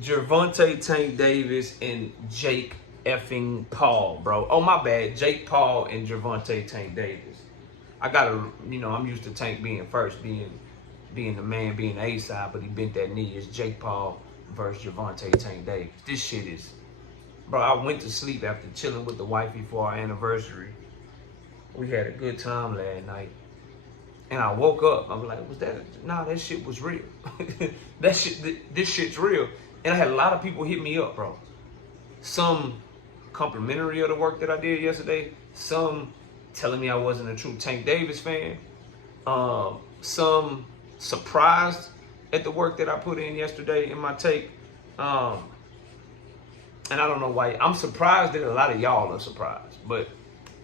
Gervonta, Tank Davis, and Jake effing Paul, bro. Oh, my bad. Jake Paul and Gervonta, Tank Davis. I gotta, I'm used to Tank being first, being the man, being the A side, but he bent that knee. It's Jake Paul versus Gervonta, Tank Davis. This shit is, bro. I went to sleep after chilling with the wifey for our anniversary. We had a good time last night. And I woke up. I'm like, was that? Nah, that shit was real. This shit's real. And I had a lot of people hit me up, bro. Some complimentary of the work that I did yesterday. Some telling me I wasn't a true Tank Davis fan. Some surprised at the work that I put in yesterday in my take. And I don't know why. I'm surprised that a lot of y'all are surprised. But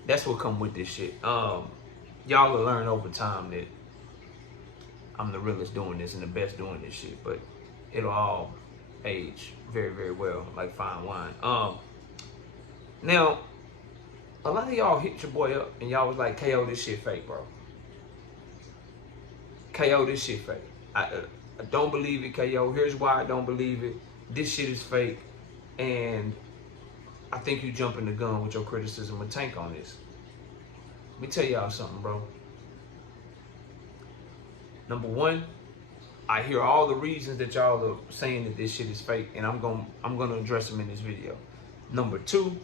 that's what come with this shit. Y'all will learn over time that I'm the realest doing this and the best doing this shit, but it'll all age very, very well, like fine wine. Now, a lot of y'all hit your boy up and y'all was like, KO, this shit fake, bro. KO, this shit fake. I don't believe it, KO. Here's why I don't believe it. This shit is fake, and I think you jumping the gun with your criticism of Tank on this. Let me tell y'all something, bro. Number one, I hear all the reasons that y'all are saying that this shit is fake, and I'm gonna address them in this video. Number two,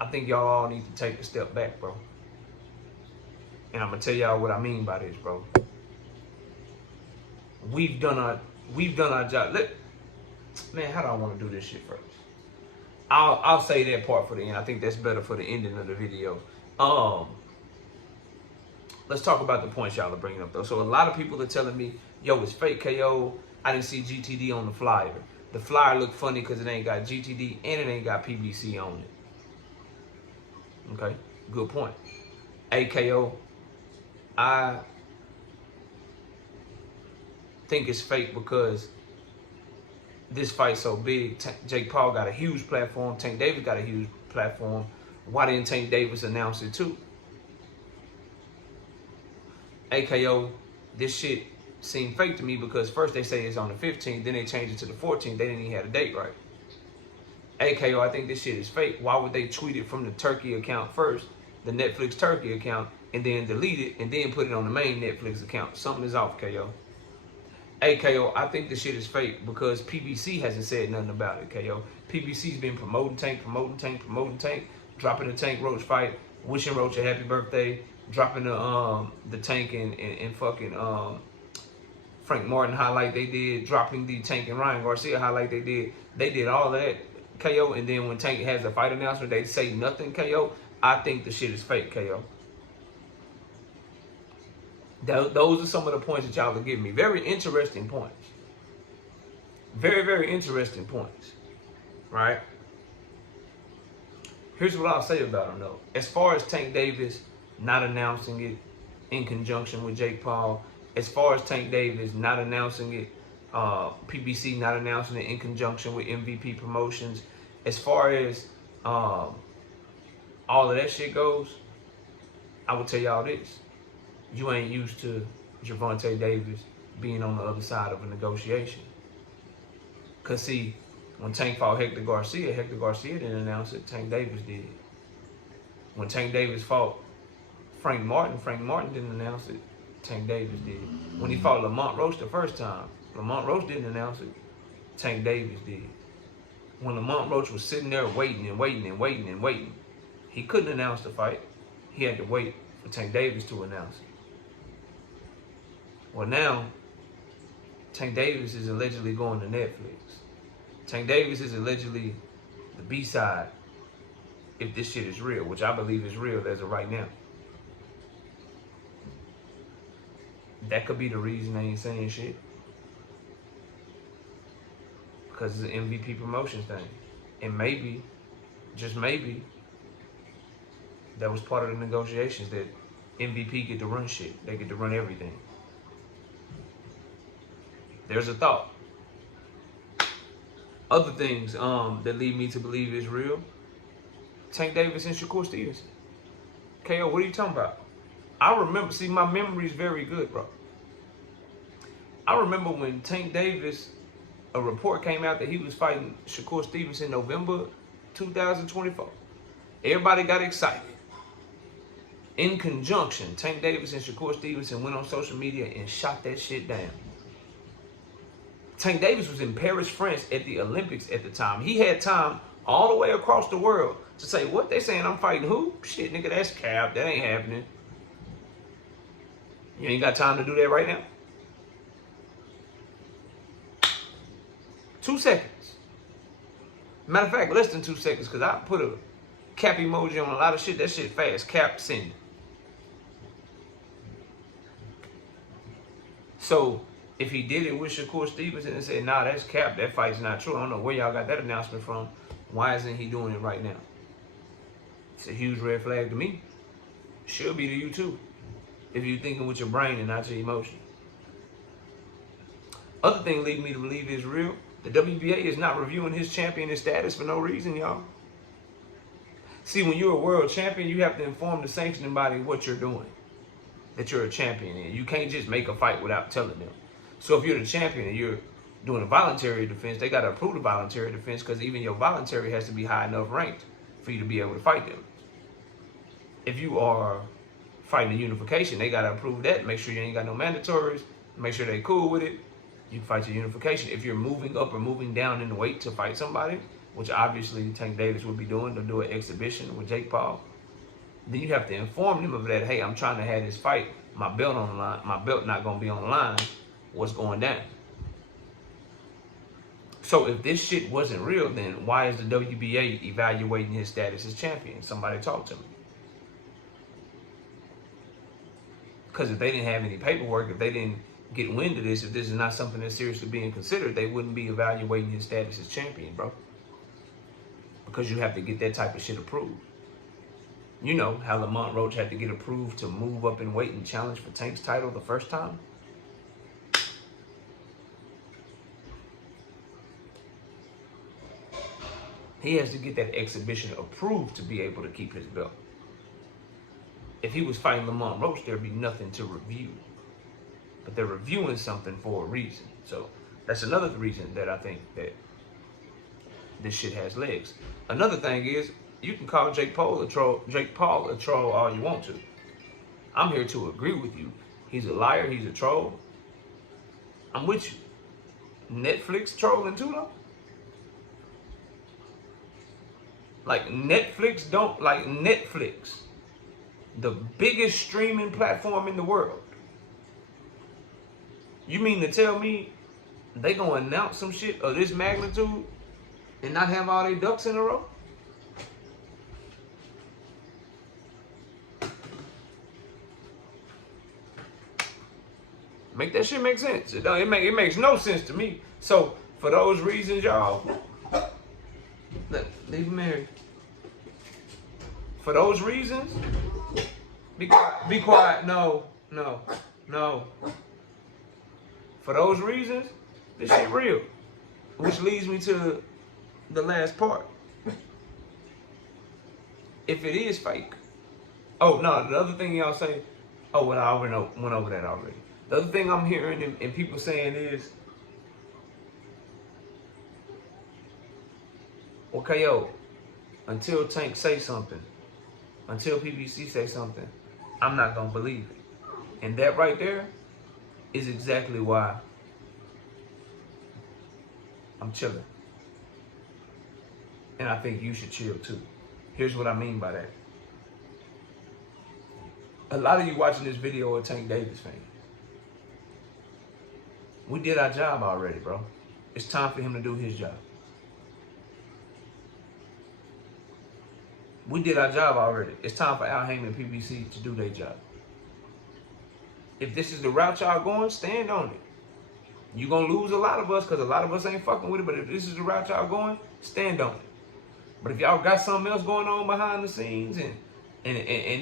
I think y'all all need to take a step back, bro. And I'm gonna tell y'all what I mean by this, bro. We've done our job. Man, how do I want to do this shit first? I'll say that part for the end. I think that's better for the ending of the video. Let's talk about the points y'all are bringing up, though. So a lot of people are telling me, yo, it's fake, KO. I didn't see GTD on the flyer. The flyer looked funny because it ain't got GTD and it ain't got PBC on it. Okay, good point. AKO, I think it's fake because this fight's so big. Jake Paul got a huge platform. Tank Davis got a huge platform. Why didn't Tank Davis announce it too? AKO, this shit seemed fake to me because first they say it's on the 15th, then they changed it to the 14th. They didn't even have a date right. AKO, I think this shit is fake. Why would they tweet it from the Turkey account first, the Netflix Turkey account, and then delete it and then put it on the main Netflix account? Something is off, KO. AKO, I think this shit is fake because PBC hasn't said nothing about it, KO. PBC's been promoting Tank, dropping the Tank Roach fight, wishing Roach a happy birthday, dropping the Tank and fucking Frank Martin highlight they did, dropping the Tank and Ryan Garcia highlight they did. They did all that, KO, and then when Tank has a fight announcement, they say nothing, KO. I think the shit is fake, KO. Those are some of the points that y'all are giving me. Very interesting points. Very, very interesting points. Right? Here's what I'll say about them, though. As far as Tank Davis not announcing it in conjunction with Jake Paul, as far as Tank Davis not announcing it, PBC not announcing it in conjunction with MVP Promotions, as far as all of that shit goes, I would tell y'all this. You ain't used to Gervonta Davis being on the other side of a negotiation. Because, see, when Tank fought Hector Garcia didn't announce it. Tank Davis did. When Tank Davis fought Frank Martin didn't announce it. Tank Davis did. When he fought Lamont Roach the first time, Lamont Roach didn't announce it. Tank Davis did. When Lamont Roach was sitting there waiting, he couldn't announce the fight. He had to wait for Tank Davis to announce it. Well, now, Tank Davis is allegedly going to Netflix. Tank Davis is allegedly the B-side if this shit is real, which I believe is real as of right now. That could be the reason they ain't saying shit. Because it's an MVP Promotions thing. And maybe, just maybe, that was part of the negotiations that MVP get to run shit. They get to run everything. There's a thought. Other things that lead me to believe is real. Tank Davis and Shakur Stevenson. KO, what are you talking about? I remember, see, my memory is very good, bro. I remember when Tank Davis a report came out that he was fighting Shakur Stevens in November 2024. Everybody got excited. In conjunction, Tank Davis and Shakur Stevenson went on social media and shot that shit down. Tank Davis was in Paris, France at the Olympics at the time. He had time all the way across the world to say, what they saying, I'm fighting who? Shit, nigga, that's cap. That ain't happening. You ain't got time to do that right now? 2 seconds. Matter of fact, less than 2 seconds, because I put a cap emoji on a lot of shit. That shit fast. Cap send. So, if he did it with Shakur Stevenson and said, nah, that's cap, that fight's not true. I don't know where y'all got that announcement from. Why isn't he doing it right now? It's a huge red flag to me. Should be to you too. If you're thinking with your brain and not your emotion. Other thing leading me to believe is real. The WBA is not reviewing his champion status for no reason, y'all. See, when you're a world champion, you have to inform the sanctioning body what you're doing. That you're a champion in. You can't just make a fight without telling them. So if you're the champion and you're doing a voluntary defense, they got to approve the voluntary defense because even your voluntary has to be high enough ranked for you to be able to fight them. If you are fighting a unification, they got to approve that. Make sure you ain't got no mandatories. Make sure they cool with it. You can fight your unification. If you're moving up or moving down in the weight to fight somebody, which obviously Tank Davis would be doing, to do an exhibition with Jake Paul, then you have to inform them of that. Hey, I'm trying to have this fight. My belt on the line. My belt not going to be on the line. What's going down? So if this shit wasn't real, then why is the WBA evaluating his status as champion? Somebody talk to me. Because if they didn't have any paperwork, if they didn't get wind of this, if this is not something that's seriously being considered, they wouldn't be evaluating his status as champion, bro. Because you have to get that type of shit approved. You know how Lamont Roach had to get approved to move up in weight and challenge for Tank's title the first time? He has to get that exhibition approved to be able to keep his belt. If he was fighting Lamont Roach, there'd be nothing to review. But they're reviewing something for a reason. So that's another reason that I think that this shit has legs. Another thing is, you can call Jake Paul a troll all you want to. I'm here to agree with you. He's a liar, he's a troll. I'm with you. Netflix trolling too though? Like Netflix, the biggest streaming platform in the world. You mean to tell me they gonna announce some shit of this magnitude and not have all their ducks in a row? Make that shit make sense. It makes no sense to me. So for those reasons, y'all, leave him married. For those reasons, be quiet. Be quiet. No. For those reasons, this shit real. Which leads me to the last part. If it is fake. Oh, no, the other thing y'all say, oh, well, I already went over that already. The other thing I'm hearing and people saying is, okay, yo, until Tank say something, until PBC say something, I'm not going to believe it. And that right there is exactly why I'm chilling. And I think you should chill too. Here's what I mean by that. A lot of you watching this video are Tank Davis fans. We did our job already, bro. It's time for him to do his job. We did our job already. It's time for Al Heyman and PBC to do their job. If this is the route y'all going, stand on it. You're going to lose a lot of us because a lot of us ain't fucking with it. But if this is the route y'all going, stand on it. But if y'all got something else going on behind the scenes and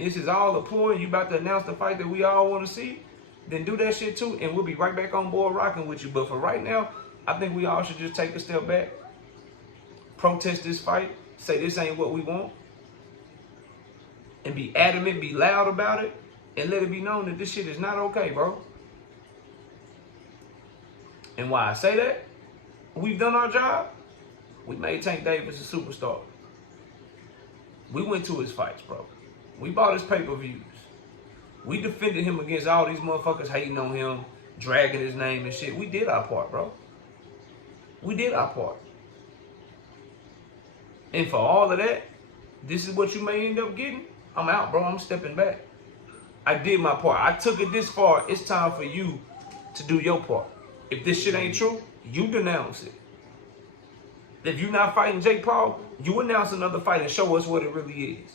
this is all a ploy and you about to announce the fight that we all want to see, then do that shit too. And we'll be right back on board rocking with you. But for right now, I think we all should just take a step back, protest this fight, say this ain't what we want, and be adamant, be loud about it, and let it be known that this shit is not okay, bro. And why I say that? we've done our job. We made Tank Davis a superstar. We went to his fights, bro. We bought his pay-per-views. We defended him against all these motherfuckers hating on him, dragging his name and shit. We did our part, bro. We did our part. And for all of that, this is what you may end up getting. I'm out, bro. I'm stepping back. I did my part. I took it this far. It's time for you to do your part. If this shit ain't true, you denounce it. If you're not fighting Jake Paul, you announce another fight and show us what it really is.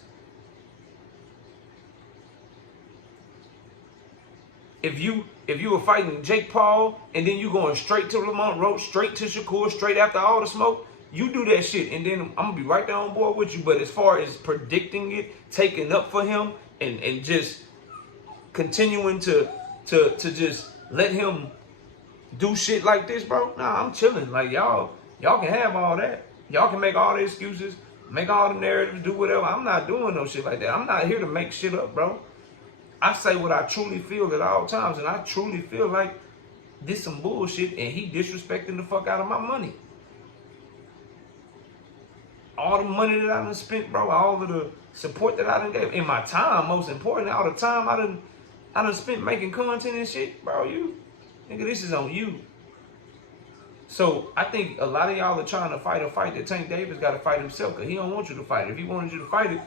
If you were fighting Jake Paul and then you going straight to Lamont Roach, straight to Shakur, straight after all the smoke, you do that shit and then I'm gonna be right there on board with you. But as far as predicting it, taking up for him, and just continuing to just let him do shit like this, bro. Nah, I'm chilling. Like y'all can have all that. Y'all can make all the excuses, make all the narratives, do whatever. I'm not doing no shit like that. I'm not here to make shit up, bro. I say what I truly feel at all times, and I truly feel like this some bullshit, and he disrespecting the fuck out of my money. All the money that I done spent, bro, all of the support that I done gave, in my time, most important, all the time I done spent making content and shit, bro, nigga, this is on you. So I think a lot of y'all are trying to fight a fight that Tank Davis got to fight himself, because he don't want you to fight it. If he wanted you to fight it,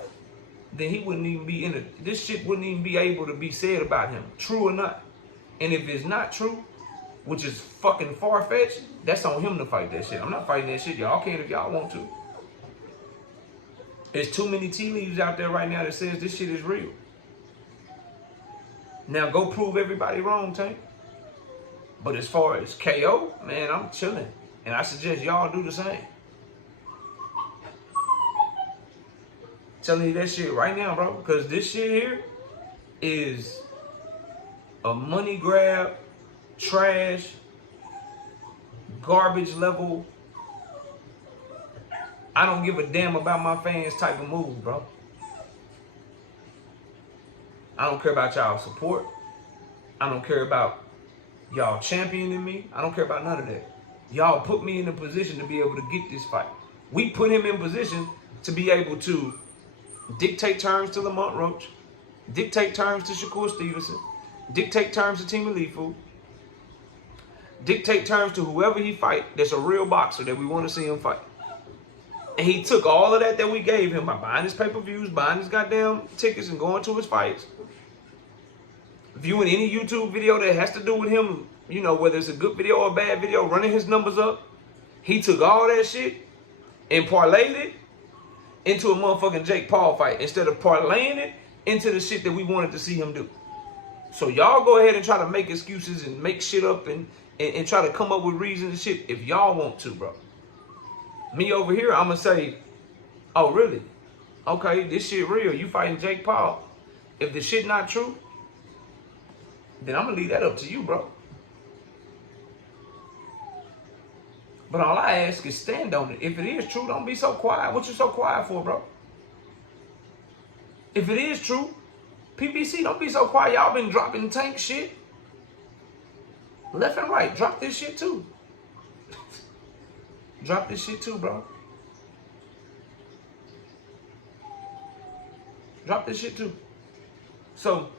then he wouldn't even be in it. This shit wouldn't even be able to be said about him, true or not. And if it's not true, which is fucking far-fetched, that's on him to fight that shit. I'm not fighting that shit. Y'all can if y'all want to. There's too many tea leaves out there right now that says this shit is real. Now go prove everybody wrong, Tank. But as far as KO, man, I'm chilling. And I suggest y'all do the same. Telling you that shit right now, bro. Because this shit here is a money grab, trash, garbage level. I don't give a damn about my fans type of move, bro. I don't care about y'all support. I don't care about y'all championing me. I don't care about none of that. Y'all put me in a position to be able to get this fight. We put him in position to be able to dictate terms to Lamont Roach, dictate terms to Shakur Stevenson, dictate terms to Team Alifu, dictate terms to whoever he fight that's a real boxer that we want to see him fight. And he took all of that we gave him by buying his pay-per-views, buying his goddamn tickets, and going to his fights, viewing any YouTube video that has to do with him, you know, whether it's a good video or a bad video, running his numbers up. He took all that shit and parlayed it into a motherfucking Jake Paul fight instead of parlaying it into the shit that we wanted to see him do. So y'all go ahead and try to make excuses and make shit up and try to come up with reasons and shit if y'all want to, bro. Me over here, I'm going to say, oh, really? Okay, this shit real. You fighting Jake Paul. If the shit not true, then I'm going to leave that up to you, bro. But all I ask is stand on it. If it is true, don't be so quiet. What you so quiet for, bro? If it is true, PBC, don't be so quiet. Y'all been dropping Tank shit. Left and right, drop this shit too. Drop this shit too, bro. Drop this shit too. So,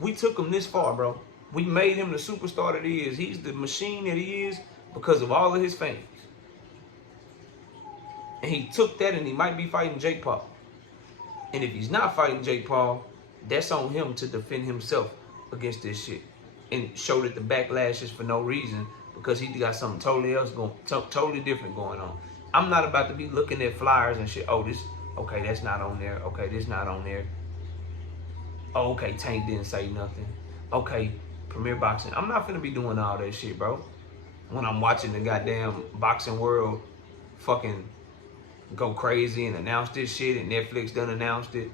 we took him this far, bro. We made him the superstar that he is. He's the machine that he is because of all of his fans. And he took that and he might be fighting Jake Paul. And if he's not fighting Jake Paul, that's on him to defend himself against this shit. And show that the backlash is for no reason because he got something totally else totally different going on. I'm not about to be looking at flyers and shit. Oh, this, okay, that's not on there. Okay, this not on there. Oh, okay, Tank didn't say nothing. Okay, Premier Boxing. I'm not finna be doing all that shit, bro. When I'm watching the goddamn boxing world fucking go crazy and announce this shit, and Netflix done announced it.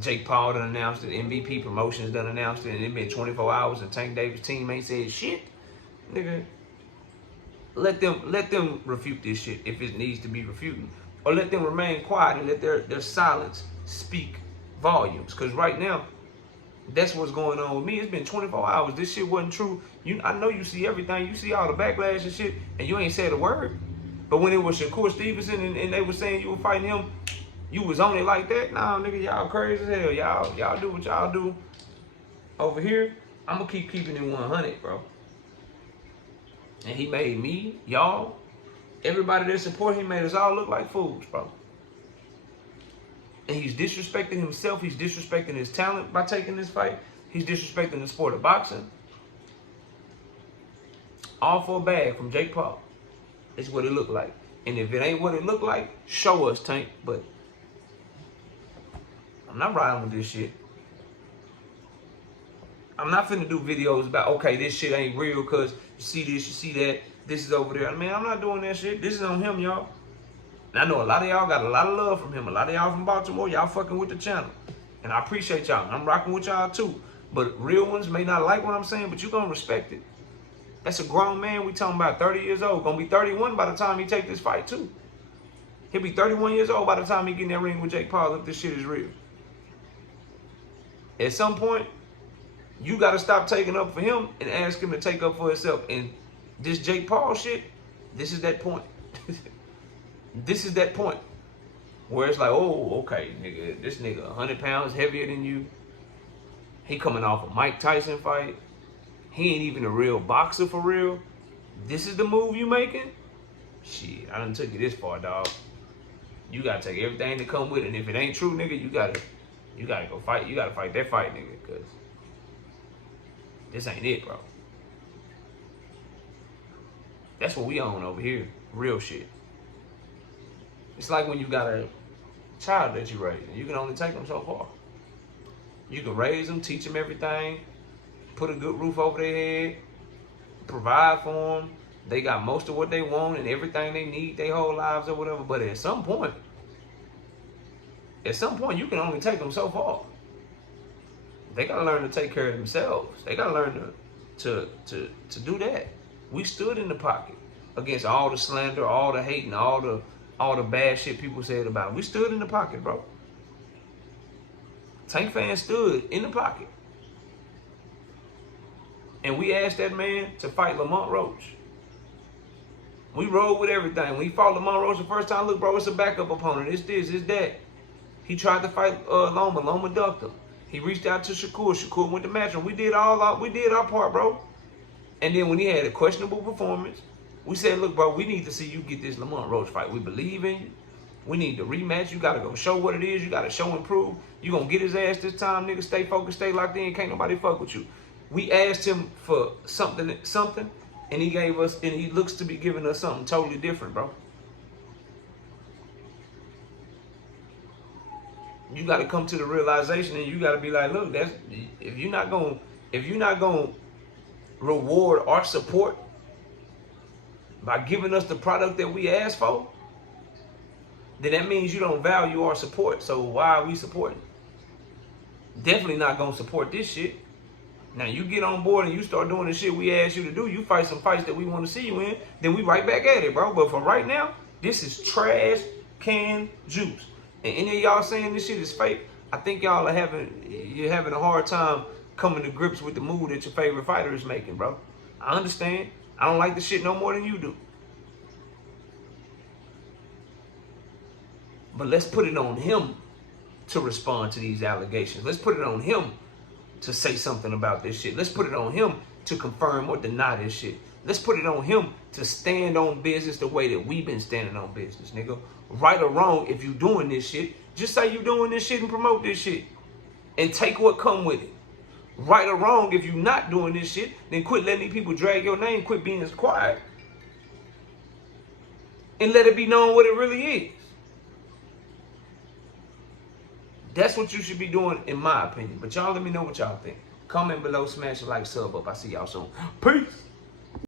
Jake Paul done announced it. MVP Promotions done announced it. And it been 24 hours and Tank Davis' team ain't said shit. Nigga, let them refute this shit if it needs to be refuted. Or let them remain quiet and let their silence speak volumes. Because right now, That's what's going on with me. It's been 24 hours. This shit wasn't true. I know you see everything. You see all the backlash and shit, and you ain't said a word. But when it was Shakur Stevenson and they were saying you were fighting him, you was on it like that? Nah, nigga, y'all crazy as hell. Y'all do what y'all do. Over here, I'm gonna keep keeping it 100, bro. And he made me, y'all, everybody that support him made us all look like fools, bro. And he's disrespecting himself. He's disrespecting his talent by taking this fight. He's disrespecting the sport of boxing. All for a bag from Jake Paul. It's what it looked like. And if it ain't what it looked like, show us, Tank. But I'm not riding with this shit. I'm not finna do videos about, okay, this shit ain't real because you see this, you see that, this is over there. I mean, I'm not doing that shit. This is on him, y'all. And I know a lot of y'all got a lot of love from him. A lot of y'all from Baltimore, y'all fucking with the channel. And I appreciate y'all. I'm rocking with y'all too. But real ones may not like what I'm saying, but you gonna respect it. That's a grown man. We talking about 30 years old. Gonna be 31 by the time he take this fight too. He'll be 31 years old by the time he get in that ring with Jake Paul if this shit is real. At some point, you got to stop taking up for him and ask him to take up for himself. And this Jake Paul shit, this is that point. This is that point where it's like, oh, okay, nigga, this nigga 100 pounds heavier than you. He coming off a Mike Tyson fight. He ain't even a real boxer for real. This is the move you making? Shit, I done took you this far, dog. You got to take everything that come with it. And if it ain't true, nigga, you got to go fight. You got to fight that fight, nigga, because this ain't it, bro. That's what we own over here. Real shit. It's like when you got a child that you raise, and you can only take them so far. You can raise them, teach them everything, put a good roof over their head, provide for them. They got most of what they want and everything they need their whole lives or whatever. But at some point, you can only take them so far. They gotta learn to take care of themselves. They gotta learn to do that. We stood in the pocket against all the slander, all the hate, and all the bad shit people said about it. We stood in the pocket, bro. Tank fans stood in the pocket. And we asked that man to fight Lamont Roach. We rolled with everything. When he fought Lamont Roach the first time, look, bro, it's a backup opponent. It's this, it's that. He tried to fight Loma. Loma ducked him. He reached out to Shakur. Shakur went to match him. We did our part, bro. And then when he had a questionable performance, we said, look, bro, we need to see you get this Lamont Roach fight. We believe in you. We need to rematch. You got to go show what it is. You got to show and prove. You going to get his ass this time, nigga. Stay focused, stay locked in. Can't nobody fuck with you. We asked him for something, and he gave us, and he looks to be giving us something totally different, bro. You got to come to the realization, and you got to be like, look, that's if you're not gonna reward our support by giving us the product that we asked for, then that means you don't value our support. So why are we supporting? Definitely not gonna support this shit. Now you get on board and you start doing the shit we asked you to do. You fight some fights that we want to see you in, then we right back at it, bro. But for right now, this is trash can juice. And any of y'all saying this shit is fake, I think y'all are having a hard time coming to grips with the mood that your favorite fighter is making, bro. I understand. I don't like the shit no more than you do. But let's put it on him to respond to these allegations. Let's put it on him to say something about this shit. Let's put it on him to confirm or deny this shit. Let's put it on him to stand on business the way that we've been standing on business, nigga. Right or wrong, if you doing this shit, just say you doing this shit and promote this shit. And take what come with it. Right or wrong, if you not doing this shit, then quit letting these people drag your name, quit being quiet. And let it be known what it really is. That's what you should be doing, in my opinion. But y'all let me know what y'all think. Comment below, smash the like, sub up. I see y'all soon. Peace.